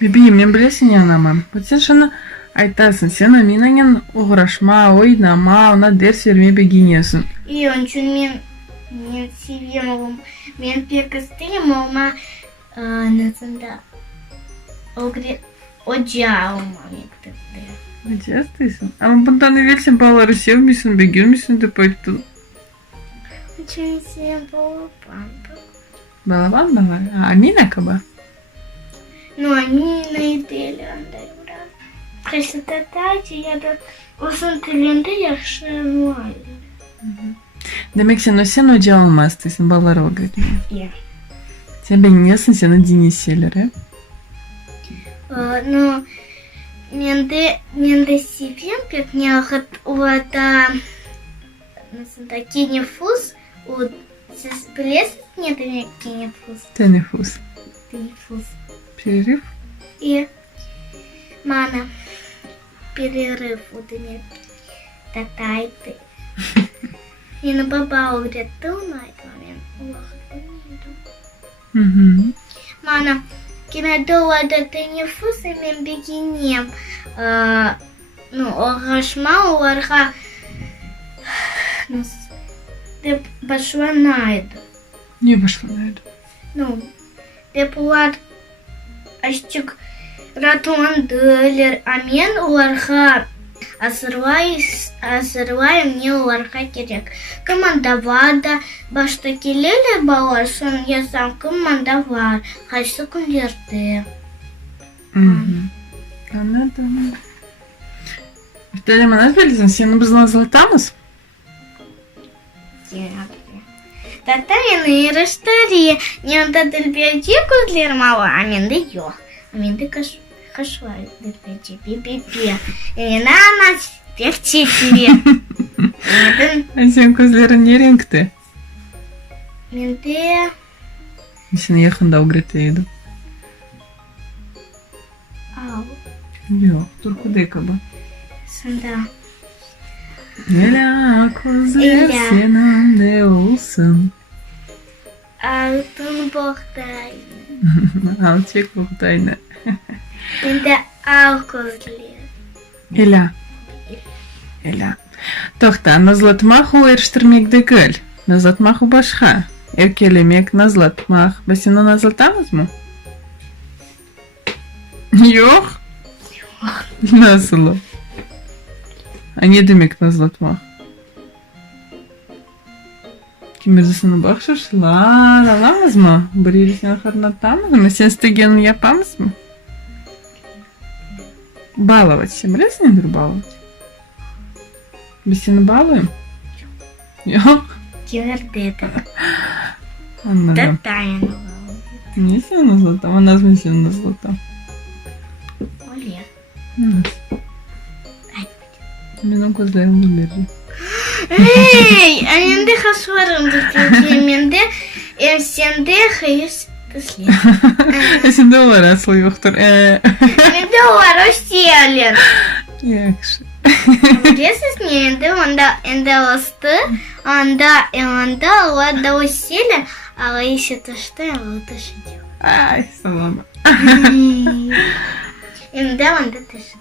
Биби, мен білесің анама. Вот сен шыны айтасың, сен менен уğraşma, ойнама, она дерс бермей бегинесің. И он чун мен sevем ол. Мен пек істейм, олма насында оджа олма мектепте. Где істейсің? Ama bundan evvel sen балалары sevмейсің, бегермейсің деп айттың. Чун sevem балапан. Балабан бала? А Амина каба? Ну, они наїдели андай брат. Красота, я да uzun тілінде яқшы муай. Demek sen hoca olmazsın, балалары öğretmen. Иә. Sen beğeniyorsun senin dini şeyleri. Ну, менде sevem pek неғыт олада насында кинефуз. Siz білесіз не demek кинефуз? Teneffüs. Кинефуз. Перерыв. И мана перерыв у demek татайды. Мені баба öğretti onaydı. Men ulaşık bilmiyordum. Мана кемеде олада teneffüs мен бегенем. Ну, оғашма оларға деп башланайды. Не башланайды? Ну, деп олар аштық ратуандылер, а мен оларға асырлайым, не оларға керек. Командавада башта келелер балалар, соны язам командавар, қайсы күндерді. Anladım. Üstelik bana bilirsin, seni biz nazlatamız. Тата мені іраштарі, ненда ділбеде көзлер мала, а менде йоқ. А менде қашылай ділбеде, бе-бе-бе. Мені ана тек-текіле. А sen gözlerin ne renkte? Менде... Seni yakında öğreteydim. Ау, Yok, dur kudeka bu. сонда. Ela gözler Ela. senin de olsun. Алтын боқтайды. Alçak buğdayını. Менде ау көзлер. Ela. Ela. Toxta, nazlatmaq o eriştirmekde gül. Nazlatmaq o başka. Erkelemek, nazlatmaq. Biz seni nazlatamız mı? Yok. Nasıl o? A ne demek nazlatmaq? Kimizisini bakşışlar alamaz mı? Birisini harnatamaz mı? Sen istegenini yapamaz mı? Баловать. Sen bilirsin nedir баловать? Biz seni bağlayayım. Yok. Кердеді. Anladım. Татайны. Niye seni nazlatam? A nasıl seni nazlatam? Оле. Nasıl? Benim gözlerim bilirdi. Эй, а менде қашыларым ділбеде. Менде сенде қиыс тіслер. Sende var asıl yoktur. Менде олар өстелер. Yakşı. Білесіз не, енді осты, онда олар да өстелер, ала есе тұшты, ала тұшы деп. Ay salama. Енді онда тұшы.